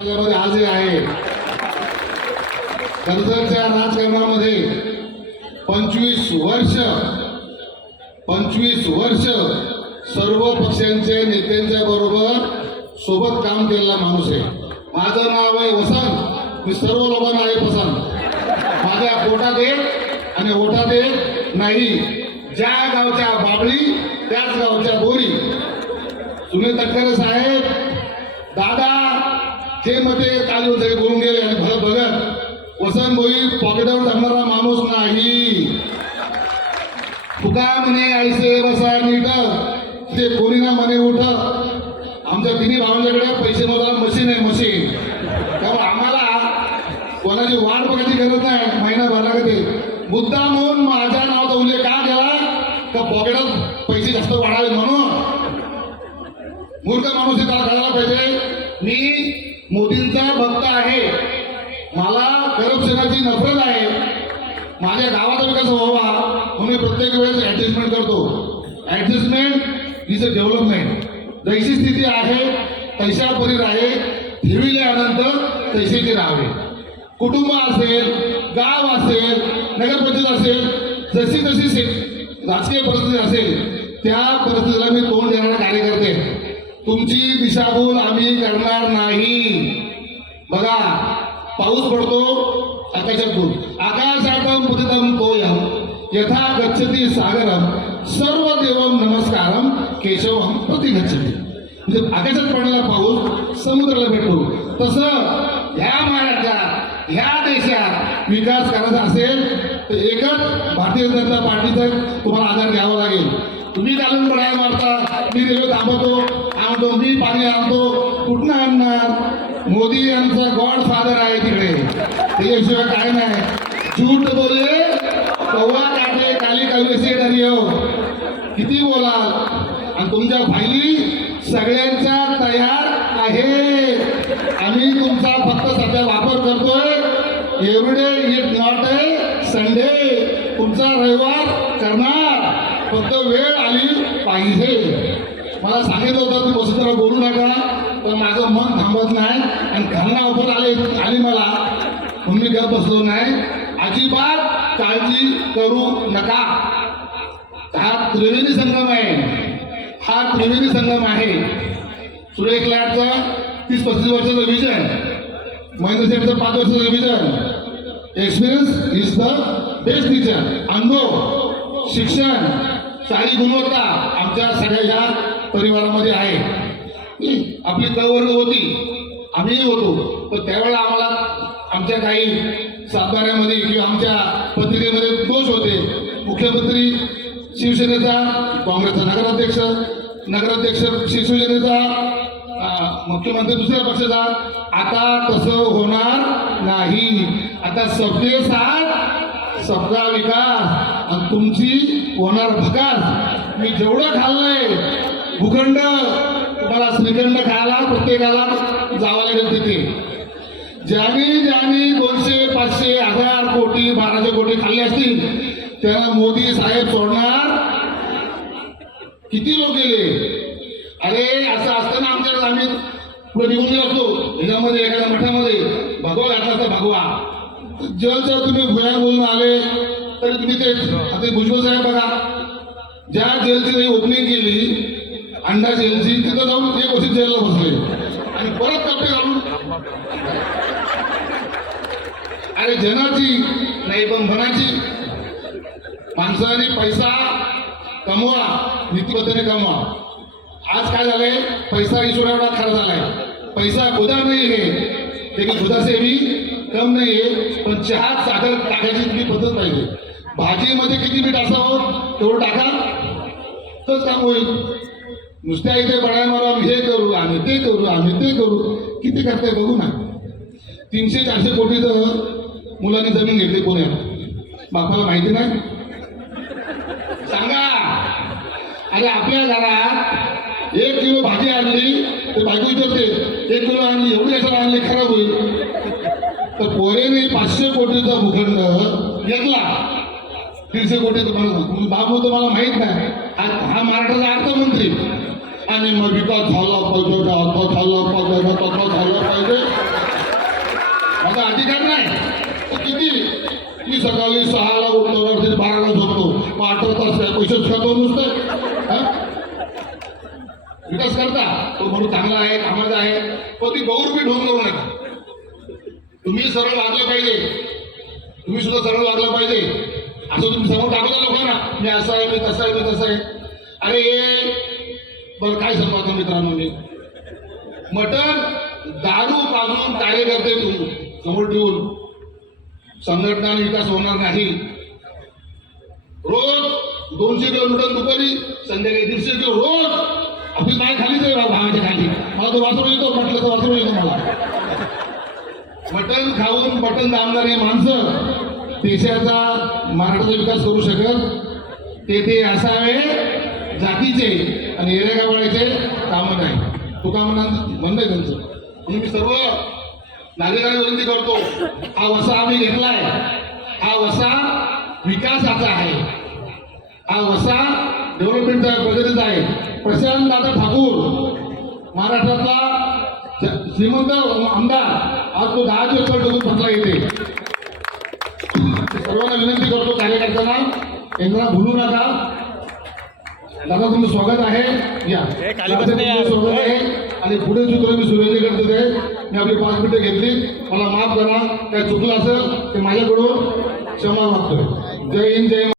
आजही आहे. कर्जतच्या राजकारणामध्ये पंचवीस वर्ष पंचवीस वर्ष सर्व पक्षांच्या नेत्यांच्या बरोबर सोबत काम केलेला माणूस आहे. माझं नाव आहे वसंत. मी सर्व लोकांना आहे पसंत. माझ्या पोटात एक आणि ओठात एक नाही. ज्या गावच्या बाबळी त्याच गावच्या बोरी. सुनील तटकरे साहेब दादा जे मते सगळे बोलून गेले आणि भरत भगत वसंत भोई पॉकेटावर टाकणारा माणूस नाही. तुका म्हणे आईसे बसा नीट. ते कोणी ना म्हणे उठ. आमच्या तिन्ही भावांच्याकडे पैसे मोजायला मशीन आहे मशीन त्यामुळे आम्हाला कोणाची वाट बघायची गरज नाही महिना भरा ते मुद्दा म्हणून माझ्या नावाचा उल्लेख का केला? का पॉकेटात पैसे जास्त वाढावे म्हणून? मूर्ख माणूस मला करप्शनाची नफरत आहे. माझ्या गावाचा विकास व्हावा? म्हणून मी प्रत्येक वेळेस ऍडजस्टमेंट करतो. ऍडजस्टमेंट इज अ डेव्हलपमेंट जैशी स्थिती आहे तैशा परी राहे ठेविल्यानंतर तैसेची राहावे. कुटुंब असेल गाव असेल नगरपंचायत असेल जशी जशी राजकीय परिस्थिती असेल त्या परिस्थितीला मी तोंड देणारा कार्यकर्ते. तुमची दिशाभूल आम्ही करणार नाही. बघा पाऊस पडतो आकाशातून आकाशातम पुदितम तोयम यथा गच्छती सागरम. सर्व देवम नमस्कारम केशवम प्रतिगच्छती. म्हणजे आकाशात पडलेला पाऊस समुद्राला भेटतो. तसं ह्या महाराष्ट्रात ह्या देशात विकास करायचा असेल तर एकच भारतीय जनता पार्टीचा तुम्हाला आधार घ्यावा लागेल. तुम्ही घालून बडाया मारता मी रेल्वे थांबवतो आणतो मी पाणी आणतो कुठनं आणणार? मोदी यांचा गॉड फादर आहे तिकडे. त्याच्याशिवाय काय नाही. झूट बोले कव्वा काटे काली कवेसे डरी हो किती बोलाल? आणि तुमच्या फायली सगळ्यांच्या तयार आहे आम्ही तुमचा फक्त सध्या वापर करतोय. Everyday it not a Sunday तुमचा रविवार करणार. फक्त वेळ आली पाहिजे? मला सांगितलं होतं तू वसुंधरा बोलू नका पण माझं मन थांबत नाही आणि घालना ऑफर आले आली मला. म्हणून मी घर बसलो नाही. अजिबात काळजी करू नका. हा त्रिवेणी संगम आहे. हा त्रिवेणी संगम आहे. सुरेश लाटचा तीस पस्तीस वर्षाचं विजन महेंद्र शेठचं पाच वर्षाचं vision experience is the best teacher अनुभव शिक्षण सारी गुणवत्ता आमच्या सगळ्या परिवारामध्ये आहे. आपली कवर्ग होती. आम्हीही होतो. पण त्यावेळेला आम्हाला आमच्या काही सातबाऱ्यामध्ये किंवा आमच्या पत्रिकेमध्ये दोष होते. मुख्यमंत्री शिवसेनेचा काँग्रेसचा नगराध्यक्ष नगराध्यक्ष शिवसेनेचा मुख्यमंत्री दुसऱ्या पक्षाचा. आता तसं होणार नाही. आता सबके साथ सबका विकास आणि तुमची होणार भकास मी जेवढं खाल्लंय भूखंड तुम्हाला श्रीखंड खायला प्रत्येकाला जावं लागेल तिथे. ज्याने ज्याने दोनशे पाचशे हजार कोटी बाराशे कोटी खाल्ले असतील त्यांना मोदी साहेब सोडणार. किती लोक गेले? अरे असं असताना आमच्याकडे आम्ही पुढे निघून गेलो असतो. ह्याच्यामध्ये एखाद्या मठामध्ये. भगवा घातला असता भगवा. जलच्या तुम्ही भुया बोलून आले तरी तुम्ही ते आता भुजबळ साहेब बघा. ज्या जेलची ओपनिंग केली अंडा जेलची तिथं जाऊन एक वर्षी जेलला बसले. आणि परत कप्पे घालून. अरे जनाची नाही पण धनाची माणसाने पैसा कमवा नीतिबद्धने कमवा. आज काय झालंय? पैसा ईश्वराला खरा झालाय. पैसा खुदा नाही आहे. लेकिन खुदा से भी कम नाही आहे पण चहात साखर टाकायची तुम्ही पद्धत पाहिजे भाजीमध्ये किती मीठ असावं तेवढं टाका. तर काम होईल. नुसत्या इथे बड्या आम्ही हे करू आम्ही ते करू आम्ही ते करू. किती करताय बघू ना. तीनशे चारशे कोटीचं मुलांनी जमीन घेतली पुण्यात. बापाला माहिती नाही? सांगा. अरे आपल्या घरात एक किलो भाजी आणली तर बायको विचारते एक किलो आणली एवढी असं आणली खरं तर पोरेने पाचशे कोटीचा भूखंड घेतला तीनशे कोटी तुम्हाला म्हणजे बाबू तुम्हाला माहीत नाही. हा महाराष्ट्राचा अर्थमंत्री. आणि मग विकास झाला पाहिजे का आता झाला पाहिजे का तसा झाला पाहिजे. अधिकार नाही. किती? मी सकाळी सहाला उठतो रात्री बाराला झोपतो. मग अठरा तास पैसेच खातो नुसतं? विकास करता. तो म्हणून चांगला आहे कामाचा आहे. पण ती बहुरूपी ढोंग करू नका तुम्ही सरळ वागलं पाहिजे. तुम्ही सुद्धा सरळ वागलं पाहिजे. असं तुम्ही समोर दाखवता लोकांना. मी असं आहे मी तसं आहे मी तसं आहे. अरे बरं काय सांगतो मित्रांनो मी? मटण दारू पाजून कार्यकर्ते तू? समोर ठेवून. संघटना विकास होणार नाही. रोज दोनशे किलो मटण दुपारी संध्याकाळी दीडशे किलो रोज. आपली माय खालीच आहे भावाच्या खाली. मला तो वासरू येतो म्हटलं तर वासरू येतो मला. मटण खाऊन मटण दामणारे माणसं देशाचा महाराष्ट्राचा विकास करू शकत ते ते असावे जातीचे आणि एरिया गावाचे कामं नाही. तो काम म्हणणं आहे त्यांचं? म्हणून मी सर्व नागरिकांना विनंती करतो हा वसा आम्ही घेतलाय. हा वसा विकासाचा आहे. हा वसा डेव्हलपमेंटचा प्रगतीचा आहे. प्रशांत दादा ठाकूर श्रीमंत आमदार आज तो दहा दिवस डोकून फसला येते सर्वांना विनंती करतो कार्यकर्त्यांना यांना भूलू नका दादा तुमचं स्वागत आहे या. स्वागत आहे आणि पुढे सूत्र मी सुरेंद्र करतो ते मी आपली पाच मिनिटं घेतली मला माफ करा काय चुकलं असेल ते माझ्याकडून क्षमा मागतोय जय हिंद जय